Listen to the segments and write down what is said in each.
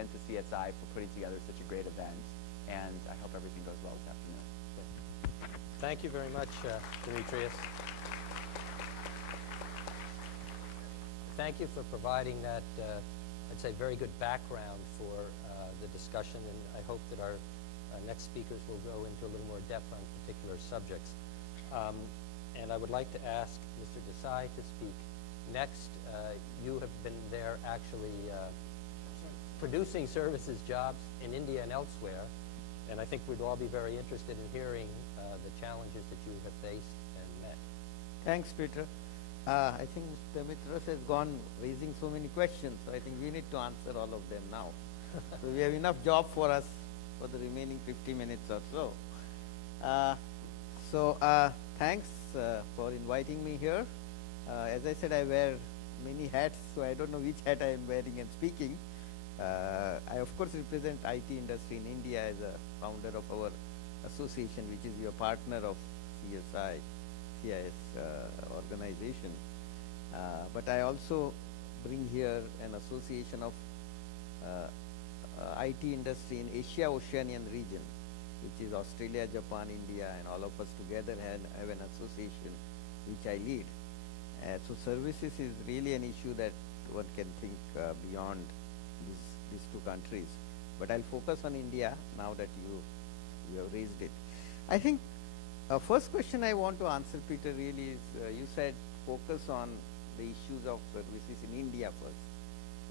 again to CSI for putting together such a great event, and I hope everything goes well this afternoon. Thank you very much, Demtrios. Thank you for providing that, I'd say, very good background for the discussion, and I hope that our next speakers will go into a little more depth on particular subjects. And I would like to ask Mr. Desai to speak next. You have been there actually producing services jobs in India and elsewhere, and I think we'd all be very interested in hearing the challenges that you have faced and met. Thanks, Peter. I think Demtrios has gone raising so many questions, so I think we need to answer all of them now. So we have enough job for us for the remaining 50 minutes or so. Thanks for inviting me here. As I said, I wear many hats, so I don't know which hat I am wearing and speaking. I of course represent IT industry in India as a founder of our association, which is your partner of CIS organization. But I also bring here an association of IT industry in Asia Oceanian region, which is Australia, Japan, India, and all of us together have an association which I lead. So services is really an issue that one can think beyond these two countries. But I'll focus on India now that you have raised it. I think first question I want to answer, Peter, really is you said focus on the issues of services in India first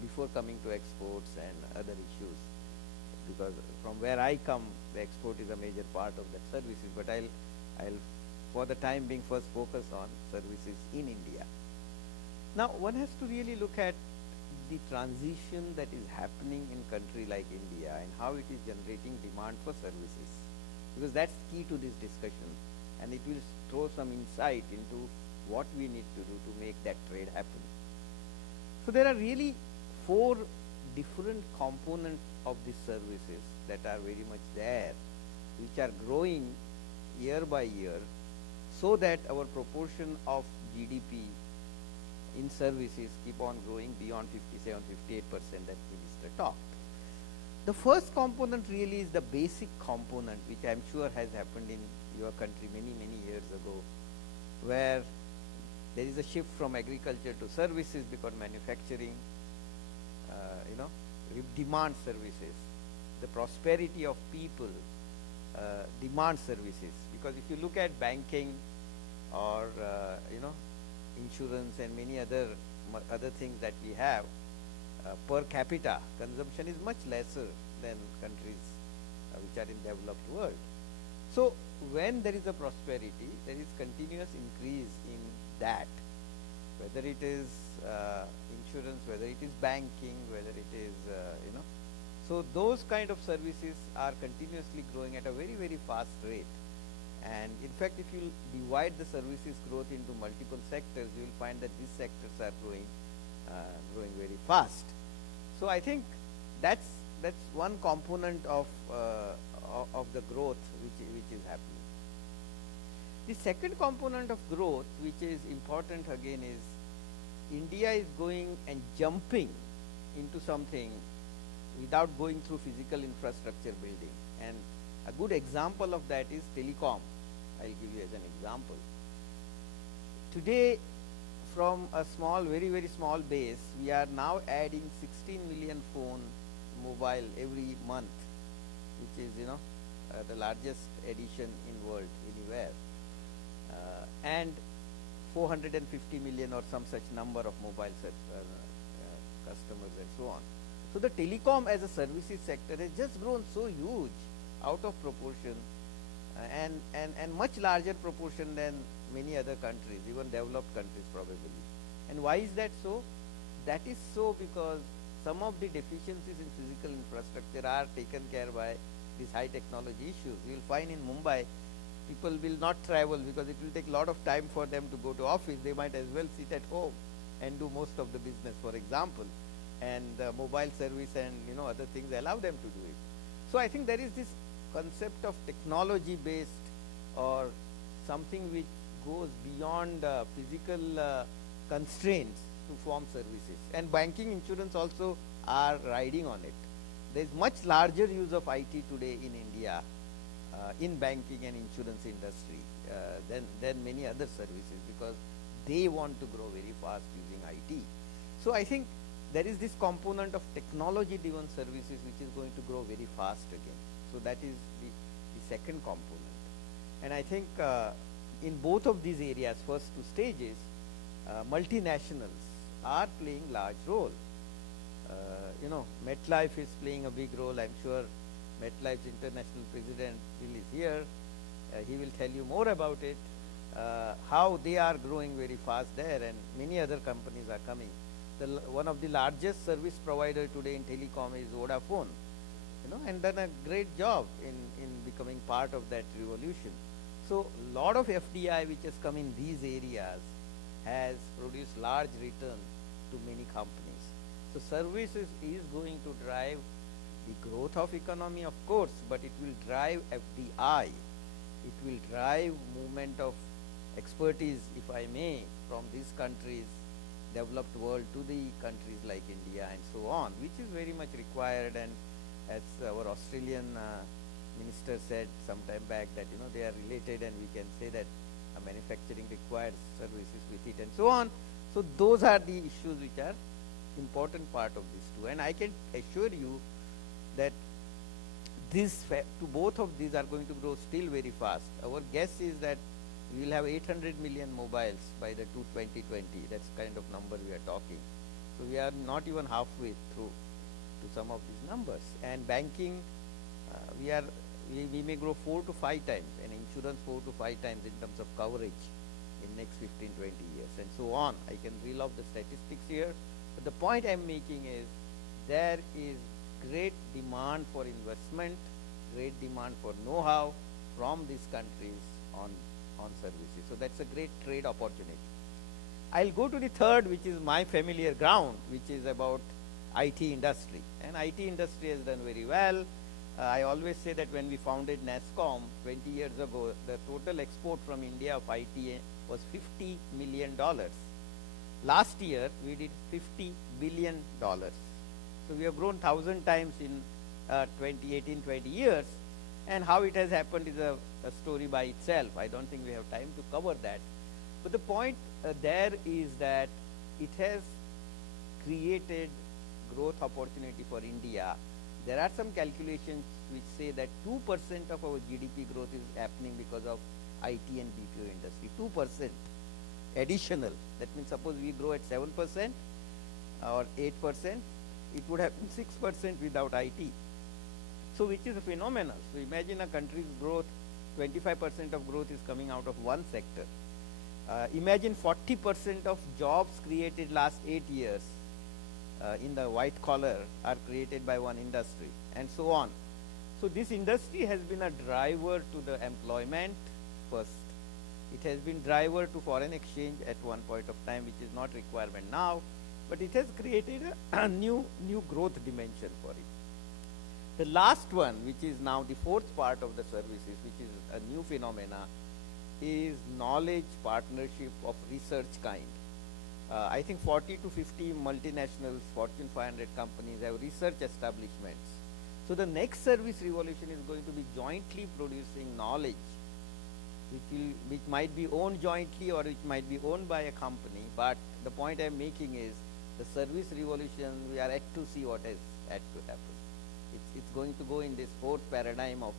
before coming to exports and other issues, because from where I come, the export is a major part of that services, but I'll for the time being first focus on services in India. Now one has to really look at the transition that is happening in country like India and how it is generating demand for services, because that's key to this discussion, and it will throw some insight into what we need to do to make that trade happen. So there are really 4 different components of these services that are very much there, which are growing year by year, so that our proportion of GDP in services keep on growing beyond 57, 58% that Minister talked. The first component really is the basic component, which I'm sure has happened in your country many, many years ago, where there is a shift from agriculture to services because manufacturing, demand services. The prosperity of people demand services, because if you look at banking or insurance and many other things that we have, per capita consumption is much lesser than countries which are in developed world. So when there is a prosperity, there is continuous increase in that, whether it is insurance, whether it is banking, whether it is so those kind of services are continuously growing at a very, very fast rate. And in fact, if you divide the services growth into multiple sectors, you will find that these sectors are growing very fast. So I think that's one component of the growth which is happening. The second component of growth, which is important again, is India is going and jumping into something without going through physical infrastructure building. And a good example of that is telecom. I'll give you as an example. Today, from a small, very, very small base, we are now adding 16 million phone mobile every month, which is the largest addition in world anywhere, and 450 million or some such number of mobile customers and so on. So the telecom as a services sector has just grown so huge, out of proportion, and much larger proportion than many other countries, even developed countries probably. And why is that so? That is so because some of the deficiencies in physical infrastructure are taken care by these high technology issues. You will find in Mumbai, people will not travel because it will take a lot of time for them to go to office. They might as well sit at home and do most of the business, for example. And mobile service and other things allow them to do it. So I think there is this concept of technology based or something which goes beyond physical constraints to form services. And banking, insurance also are riding on it. there is much larger use of IT today in India in banking and insurance industry than many other services, because they want to grow very fast using IT. So I think there is this component of technology-driven services which is going to grow very fast again. So that is the second component. And I think in both of these areas, first two stages, multinationals are playing large role. MetLife is playing a big role. I'm sure MetLife's international president Bill is here. He will tell you more about it, how they are growing very fast there, and many other companies are coming. One of the largest service provider today in telecom is Vodafone, and done a great job in becoming part of that revolution. So a lot of FDI which has come in these areas has produced large return to many companies. So services is going to drive the growth of economy, of course, but it will drive FDI. It will drive movement of expertise, if I may, from these countries, developed world, to the countries like India and so on, which is very much required. And as our Australian minister said some time back, that they are related, and we can say that manufacturing requires services with it and so on. So those are the issues which are important part of this too. And I can assure you that both of these are going to grow still very fast. Our guess is that we will have 800 million mobiles by the 2020. That's kind of number we are talking. So we are not even halfway through to some of these numbers. And banking, we may grow 4 to 5 times, and insurance 4 to 5 times in terms of coverage in next 15, 20 years, and so on. I can reel off the statistics here, but the point I'm making is there is great demand for investment, great demand for know-how from these countries on services. So that's a great trade opportunity. I'll go to the third, which is my familiar ground, which is about IT industry. And IT industry has done very well. I always say that when we founded NASSCOM 20 years ago, the total export from India of IT was $50 million. Last year, we did $50 billion. So we have grown 1,000 times in 18, 20 years. And how it has happened is a story by itself. I don't think we have time to cover that. But the point there is that it has created growth opportunity for India. There are some calculations which say that 2% of our GDP growth is happening because of IT and BPO industry. 2% additional. That means suppose we grow at 7% or 8%, it would have been 6% without IT. So which is phenomenal. So imagine a country's growth, 25% of growth is coming out of one sector. Imagine 40% of jobs created last 8 years in the white collar are created by one industry, and so on. So this industry has been a driver to the employment first. It has been driver to foreign exchange at one point of time, which is not requirement now, but it has created a new growth dimension for it. The last one, which is now the fourth part of the services, which is a new phenomena, is knowledge partnership of research kind. I think 40 to 50 multinationals, Fortune 500 companies have research establishments. So the next service revolution is going to be jointly producing knowledge, which might be owned jointly or which might be owned by a company. But the point I'm making is the service revolution, we are yet to see what has yet to happen. It's going to go in this fourth paradigm of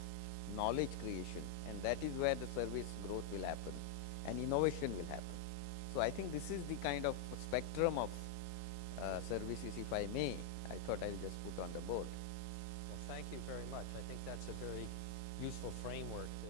knowledge creation, and that is where the service growth will happen and innovation will happen. So I think this is the kind of spectrum of services, if I may, I thought I'll just put on the board. Well, thank you very much. I think that's a very useful framework to